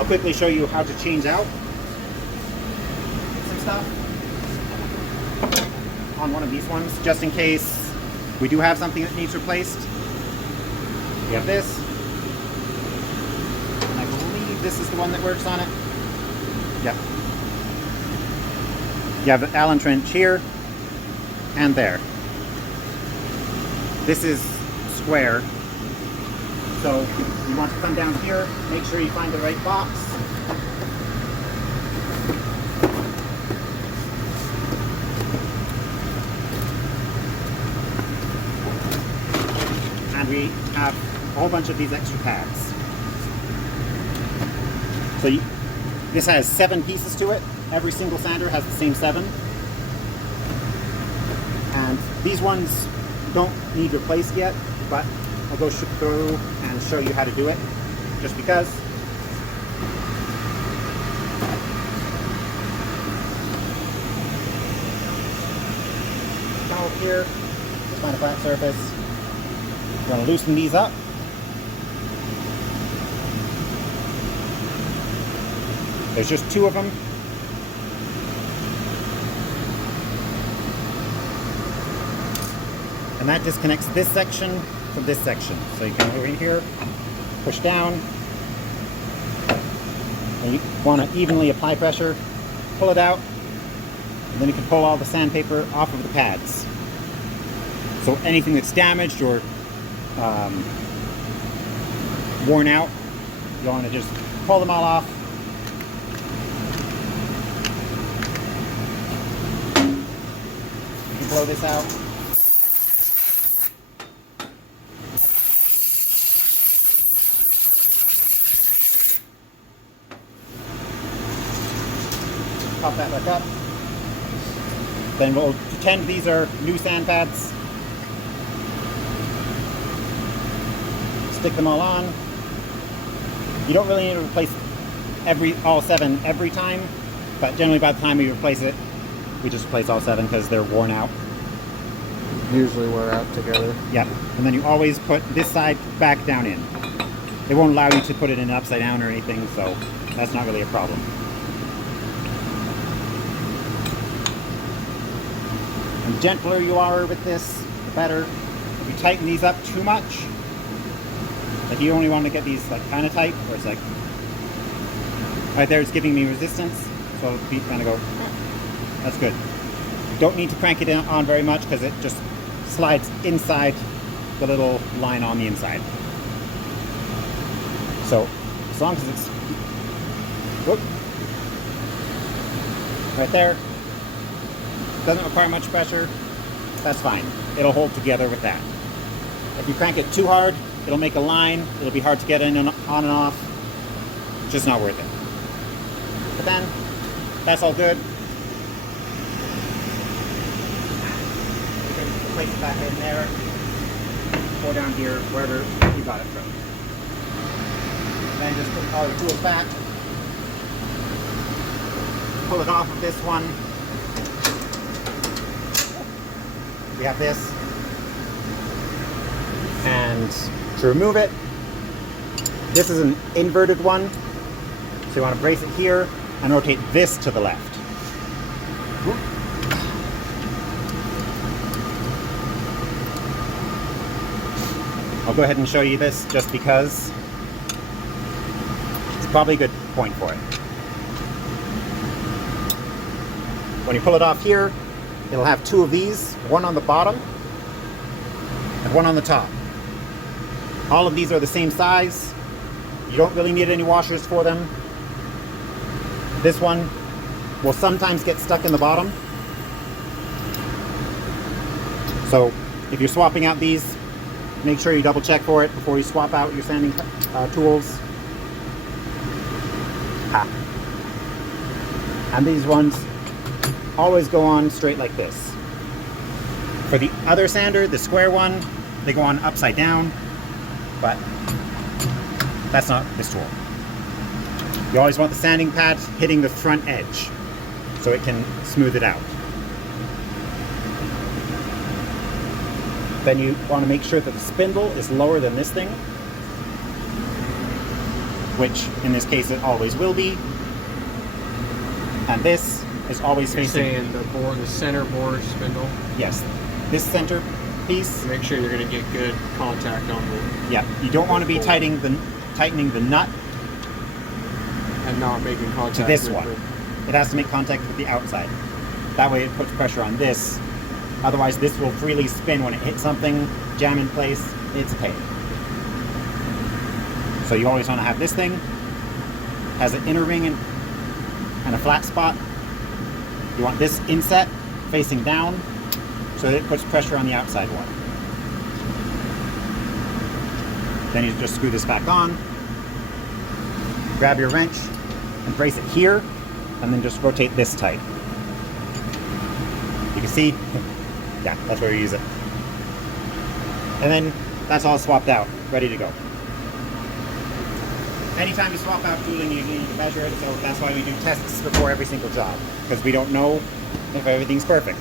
I'll quickly show you how to change out some stuff on one of these ones, just in case we do have something that needs replaced. We have this, and I believe this is the one that works on it. Yep. You have an Allen wrench here and there. This is square, so you want to come down here, make sure you find the right box. And we have a whole bunch of these extra pads. So this has 7 pieces to it. Every single sander has the same 7. And these ones don't need replaced yet, but I'll go through and show you how to do it, just because. Come over here, just find a flat surface. We're going to loosen these up. There's just 2 of them. And that disconnects this section from this section. So you come over here, push down, and you want to evenly apply pressure, pull it out, and then you can pull all the sandpaper off of the pads. So anything that's damaged or worn out, you want to just pull them all off. You can blow this out. Pop that back up. Then we'll pretend these are new sand pads. Stick them all on. You don't really need to replace all 7 every time, but generally by the time we replace it, we just replace all 7 because they're worn out. Usually wear out together. Yeah, and then you always put this side back down in. They won't allow you to put it in upside down or anything, so that's not really a problem. And the gentler you are with this, the better. If you tighten these up too much, like you only want to get these like kind of tight, where it's like right there, it's giving me resistance, so the feet kind of go. That's good. Don't need to crank it on very much because it just slides inside the little line on the inside. So as long as it's whoop, right there, doesn't require much pressure, that's fine. It'll hold together with that. If you crank it too hard, it'll make a line. It'll be hard to get in and on and off. It's just not worth it. But then, that's all good. You can place it back in there, or down here, wherever you got it from. Then just put all your tools back. Pull it off of this one. We have this. And to remove it, this is an inverted one. So you want to brace it here and rotate this to the left. I'll go ahead and show you this just because it's probably a good point for it. When you pull it off here, it'll have 2 of these, one on the bottom and one on the top. All of these are the same size. You don't really need any washers for them. This one will sometimes get stuck in the bottom. So if you're swapping out these, make sure you double check for it before you swap out your sanding tools. And these ones always go on straight like this. For the other sander, the square one, they go on upside down, but that's not this tool. You always want the sanding pad hitting the front edge so it can smooth it out. Then you want to make sure that the spindle is lower than this thing. which in this case it always will be. And this is always You're facing... saying the center bore spindle. Yes. This center piece... Make sure you're going to get good contact on the... Yeah, you don't want to be tightening the nut And not making contact to this with one. It has to make contact with the outside. That way it puts pressure on this. Otherwise this will freely spin when it hits something, jam in place, it's a pain. So you always want to have this thing, has an inner ring and a flat spot. You want this inset facing down so that it puts pressure on the outside one. Then you just screw this back on, grab your wrench and brace it here, and then just rotate this tight. You can see, yeah, that's where you use it. And then that's all swapped out, ready to go. Anytime you swap out tooling, you need to measure it, so that's why we do tests before every single job, because we don't know if everything's perfect.